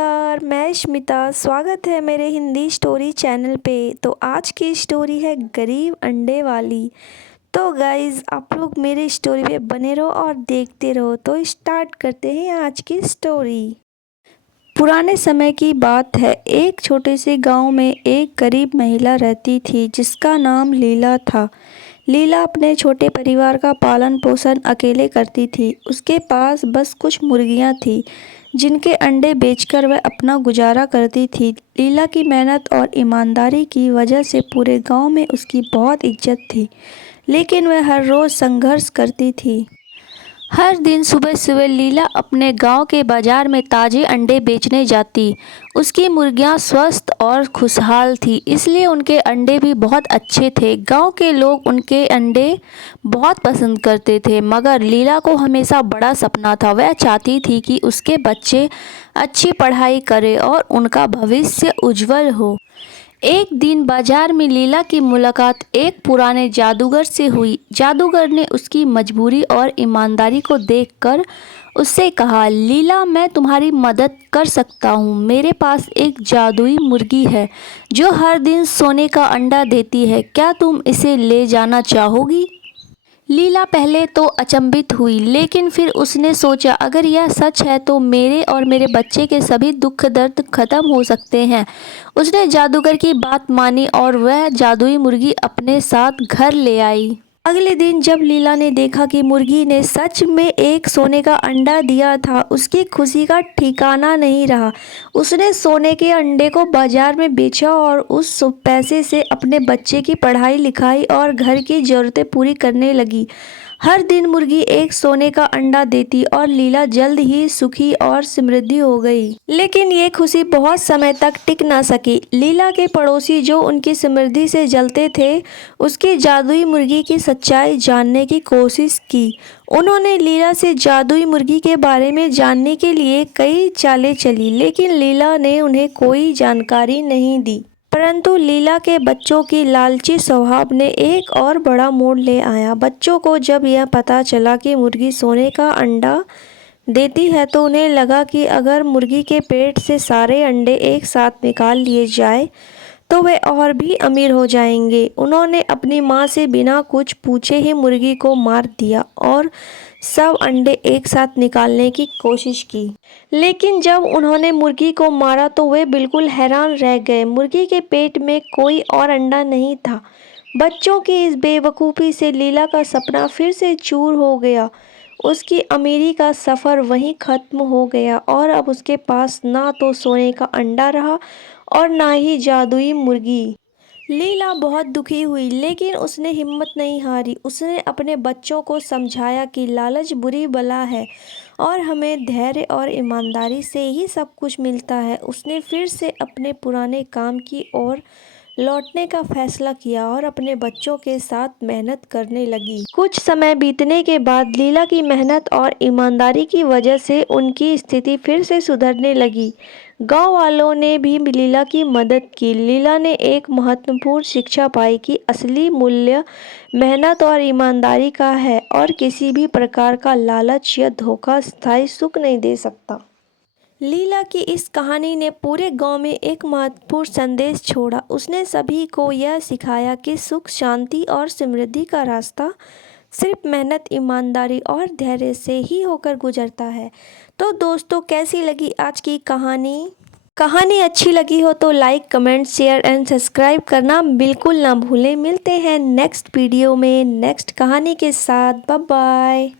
नमस्कार, मैं स्मिता। स्वागत है मेरे हिंदी स्टोरी चैनल पे। तो आज की स्टोरी है गरीब अंडे वाली। तो गाइज़ आप लोग मेरे स्टोरी पे बने रहो और देखते रहो। तो स्टार्ट करते हैं आज की स्टोरी। पुराने समय की बात है। एक छोटे से गांव में एक गरीब महिला रहती थी जिसका नाम लीला था। लीला अपने छोटे परिवार का पालन पोषण अकेले करती थी। उसके पास बस कुछ मुर्गियां थीं जिनके अंडे बेचकर वह अपना गुजारा करती थी। लीला की मेहनत और ईमानदारी की वजह से पूरे गांव में उसकी बहुत इज्जत थी, लेकिन वह हर रोज़ संघर्ष करती थी। हर दिन सुबह सुबह लीला अपने गांव के बाजार में ताज़े अंडे बेचने जाती। उसकी मुर्गियां स्वस्थ और खुशहाल थी, इसलिए उनके अंडे भी बहुत अच्छे थे। गांव के लोग उनके अंडे बहुत पसंद करते थे, मगर लीला को हमेशा बड़ा सपना था। वह चाहती थी कि उसके बच्चे अच्छी पढ़ाई करें और उनका भविष्य उज्जवल हो। एक दिन बाजार में लीला की मुलाकात एक पुराने जादूगर से हुई। जादूगर ने उसकी मजबूरी और ईमानदारी को देखकर उससे कहा, लीला, मैं तुम्हारी मदद कर सकता हूँ। मेरे पास एक जादुई मुर्गी है जो हर दिन सोने का अंडा देती है। क्या तुम इसे ले जाना चाहोगी? लीला पहले तो अचंभित हुई, लेकिन फिर उसने सोचा, अगर यह सच है तो मेरे और मेरे बच्चे के सभी दुख दर्द खत्म हो सकते हैं। उसने जादूगर की बात मानी और वह जादुई मुर्गी अपने साथ घर ले आई। अगले दिन जब लीला ने देखा कि मुर्गी ने सच में एक सोने का अंडा दिया था, उसकी खुशी का ठिकाना नहीं रहा। उसने सोने के अंडे को बाजार में बेचा और उस पैसे से अपने बच्चे की पढ़ाई लिखाई और घर की ज़रूरतें पूरी करने लगी। हर दिन मुर्गी एक सोने का अंडा देती और लीला जल्द ही सुखी और समृद्धि हो गई। लेकिन ये खुशी बहुत समय तक टिक ना सकी। लीला के पड़ोसी जो उनकी समृद्धि से जलते थे, उसकी जादुई मुर्गी की सच्चाई जानने की कोशिश की। उन्होंने लीला से जादुई मुर्गी के बारे में जानने के लिए कई चालें चली, लेकिन लीला ने उन्हें कोई जानकारी नहीं दी। परंतु लीला के बच्चों की लालची स्वभाव ने एक और बड़ा मोड़ ले आया। बच्चों को जब यह पता चला कि मुर्गी सोने का अंडा देती है, तो उन्हें लगा कि अगर मुर्गी के पेट से सारे अंडे एक साथ निकाल लिए जाए तो वे और भी अमीर हो जाएंगे। उन्होंने अपनी माँ से बिना कुछ पूछे ही मुर्गी को मार दिया और सब अंडे एक साथ निकालने की कोशिश की। लेकिन जब उन्होंने मुर्गी को मारा तो वे बिल्कुल हैरान रह गए। मुर्गी के पेट में कोई और अंडा नहीं था। बच्चों की इस बेवकूफ़ी से लीला का सपना फिर से चूर हो गया। उसकी अमीरी का सफ़र वहीं ख़त्म हो गया और अब उसके पास ना तो सोने का अंडा रहा और ना ही जादुई मुर्गी। लीला बहुत दुखी हुई, लेकिन उसने हिम्मत नहीं हारी। उसने अपने बच्चों को समझाया कि लालच बुरी बला है और हमें धैर्य और ईमानदारी से ही सब कुछ मिलता है। उसने फिर से अपने पुराने काम की ओर लौटने का फैसला किया और अपने बच्चों के साथ मेहनत करने लगी। कुछ समय बीतने के बाद लीला की मेहनत और ईमानदारी की वजह से उनकी स्थिति फिर से सुधरने लगी। गांव वालों ने भी लीला की मदद की। लीला ने एक महत्वपूर्ण शिक्षा पाई कि असली मूल्य मेहनत और ईमानदारी का है और किसी भी प्रकार का लालच या धोखा स्थायी सुख नहीं दे सकता। लीला की इस कहानी ने पूरे गांव में एक महत्वपूर्ण संदेश छोड़ा। उसने सभी को यह सिखाया कि सुख, शांति और समृद्धि का रास्ता सिर्फ मेहनत, ईमानदारी और धैर्य से ही होकर गुजरता है। तो दोस्तों, कैसी लगी आज की कहानी अच्छी लगी हो तो like, comment, share and subscribe करना बिल्कुल ना भूलें। मिलते हैं नेक्स्ट वीडियो में नेक्स्ट कहानी के साथ। Bye bye.